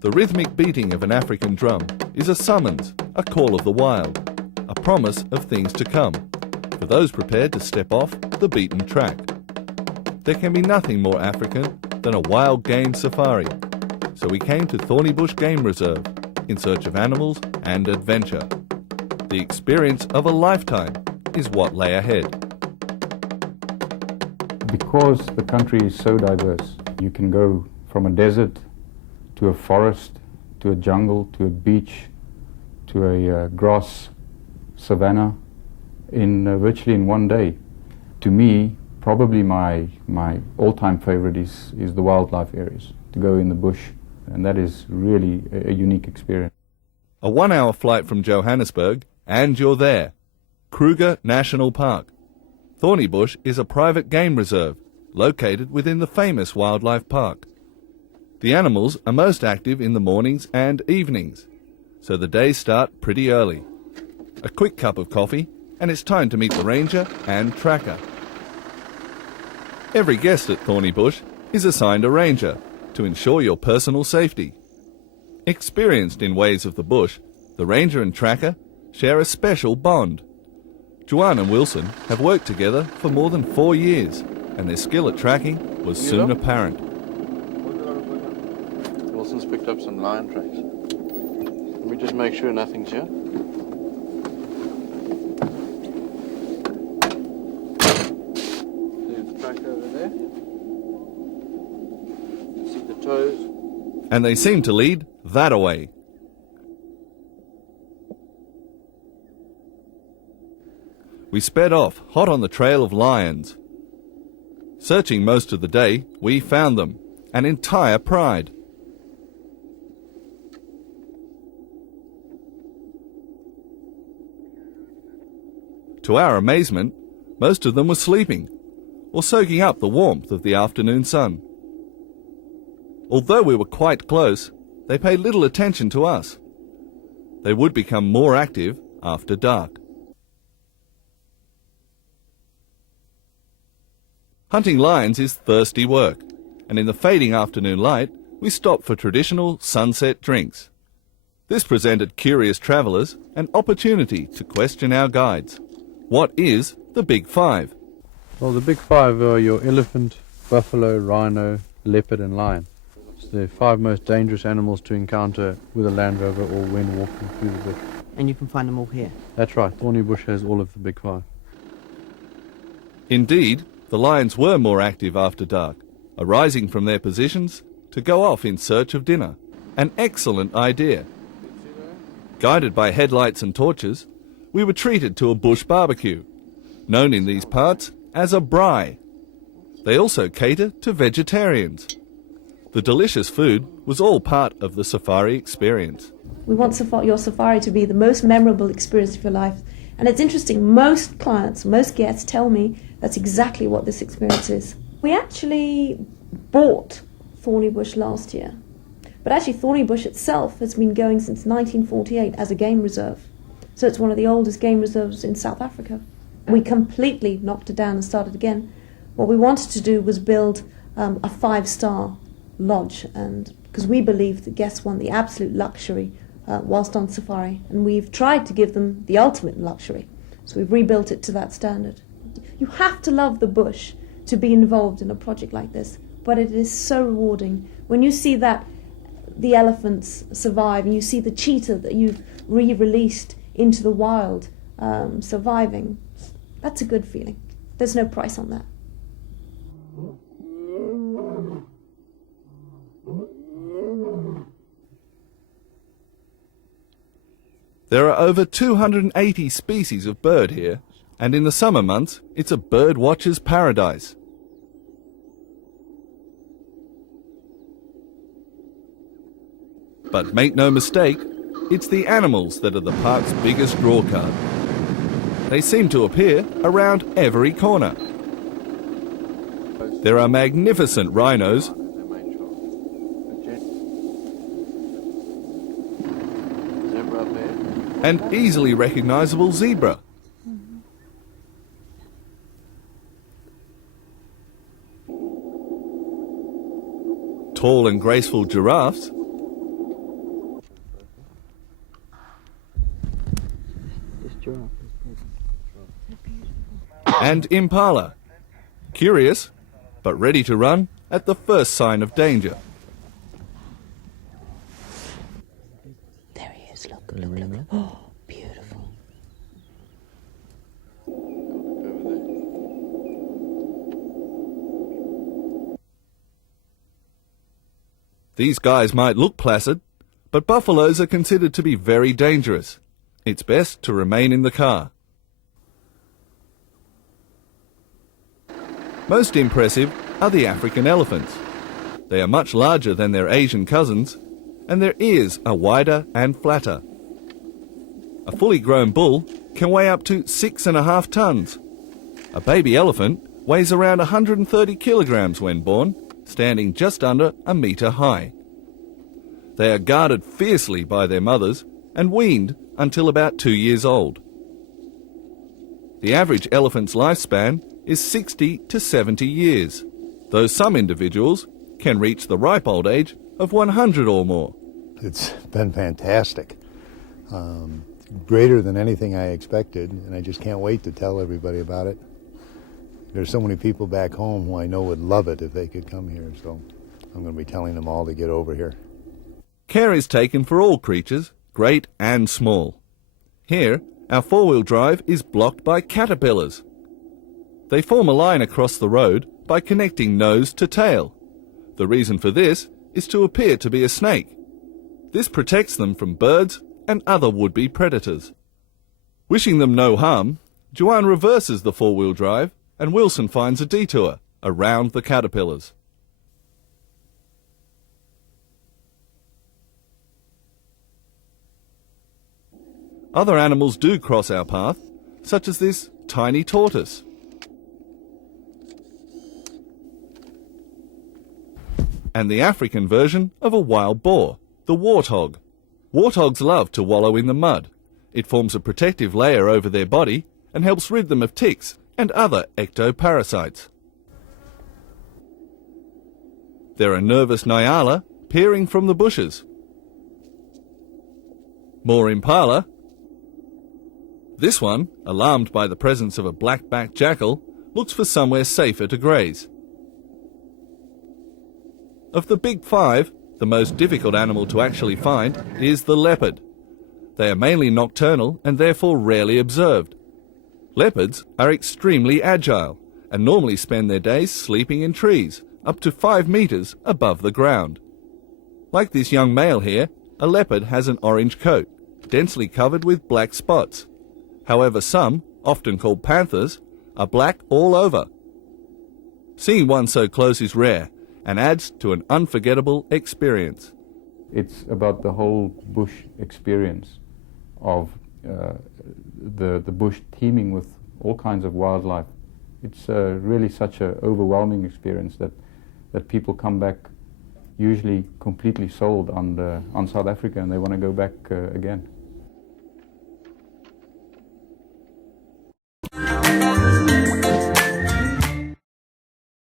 The rhythmic beating of an African drum is a summons, a call of the wild, a promise of things to come, for those prepared to step off the beaten track. There can be nothing more African than a wild game safari, so we came to Thornybush Game Reserve in search of animals and adventure. The experience of a lifetime is what lay ahead. Because the country is so diverse, you can go from a desert to a forest, to a jungle, to a beach, to a grass savanna virtually in one day. To me, probably my all-time favorite is the wildlife areas, to go in the bush, and that is really a unique experience. A 1-hour flight from Johannesburg and you're there. Kruger National Park. Thornybush is a private game reserve located within the famous wildlife park. The animals are most active in the mornings and evenings, so the days start pretty early. A quick cup of coffee and it's time to meet the ranger and tracker. Every guest at Thornybush is assigned a ranger to ensure your personal safety. Experienced in ways of the bush, the ranger and tracker share a special bond. Joanne and Wilson have worked together for more than 4 years, and their skill at tracking was soon apparent. Wilson's picked up some lion tracks. Let me just make sure nothing's here. There's the track over there. See the toes. And they seem to lead that away. We sped off, hot on the trail of lions. Searching most of the day, we found them, an entire pride. To our amazement, most of them were sleeping, or soaking up the warmth of the afternoon sun. Although we were quite close, they paid little attention to us. They would become more active after dark. Hunting lions is thirsty work, and in the fading afternoon light, we stopped for traditional sunset drinks. This presented curious travellers an opportunity to question our guides. What is the Big Five? Well, the Big Five are your elephant, buffalo, rhino, leopard and lion. So they're 5 most dangerous animals to encounter with a Land Rover or when walking through the bush. And you can find them all here? That's right, Thornybush has all of the Big Five. Indeed, the lions were more active after dark, arising from their positions to go off in search of dinner. An excellent idea. Guided by headlights and torches, we were treated to a bush barbecue, known in these parts as a braai. They also cater to vegetarians. The delicious food was all part of the safari experience. We want your safari to be the most memorable experience of your life. And it's interesting, most clients, most guests tell me that's exactly what this experience is. We actually bought Thornybush last year. But actually Thornybush itself has been going since 1948 as a game reserve. So it's one of the oldest game reserves in South Africa. We completely knocked it down and started again. What we wanted to do was build a 5-star lodge, and because we believe that guests want the absolute luxury whilst on safari, and we've tried to give them the ultimate luxury. So we've rebuilt it to that standard. You have to love the bush to be involved in a project like this, but it is so rewarding. When you see that the elephants survive, and you see the cheetah that you've re-released into the wild surviving, that's a good feeling. There's no price on that. There are over 280 species of bird here, and in the summer months, it's a bird watcher's paradise. But make no mistake, it's the animals that are the park's biggest drawcard. They seem to appear around every corner. There are magnificent rhinos, and easily recognisable zebra. Tall and graceful giraffes, and impala, curious but ready to run at the first sign of danger. There he is, look, look, look, look. Oh, beautiful. These guys might look placid, but buffaloes are considered to be very dangerous. It's best to remain in the car. Most impressive are the African elephants. They are much larger than their Asian cousins, and their ears are wider and flatter. A fully grown bull can weigh up to 6.5 tons. A baby elephant weighs around 130 kilograms when born, standing just under a metre high. They are guarded fiercely by their mothers and weaned until about 2 years old. The average elephant's lifespan is 60 to 70 years, though some individuals can reach the ripe old age of 100 or more. It's been fantastic. Greater than anything I expected, and I just can't wait to tell everybody about it. There's so many people back home who I know would love it if they could come here, so I'm going to be telling them all to get over here. Care is taken for all creatures, great and small. Here, our four-wheel drive is blocked by caterpillars. They form a line across the road by connecting nose to tail. The reason for this is to appear to be a snake. This protects them from birds and other would-be predators. Wishing them no harm, Joanne reverses the four-wheel drive and Wilson finds a detour around the caterpillars. Other animals do cross our path, such as this tiny tortoise. And the African version of a wild boar, the warthog. Warthogs love to wallow in the mud. It forms a protective layer over their body and helps rid them of ticks and other ectoparasites. There are nervous nyala peering from the bushes. More impala. This one, alarmed by the presence of a black-backed jackal, looks for somewhere safer to graze. Of the big five, the most difficult animal to actually find is the leopard. They are mainly nocturnal and therefore rarely observed. Leopards are extremely agile and normally spend their days sleeping in trees, up to 5 meters above the ground. Like this young male here, a leopard has an orange coat, densely covered with black spots. However, some, often called panthers, are black all over. Seeing one so close is rare and adds to an unforgettable experience. It's about the whole bush experience of the bush teeming with all kinds of wildlife. It's really such an overwhelming experience that people come back usually completely sold on South Africa and they want to go back again.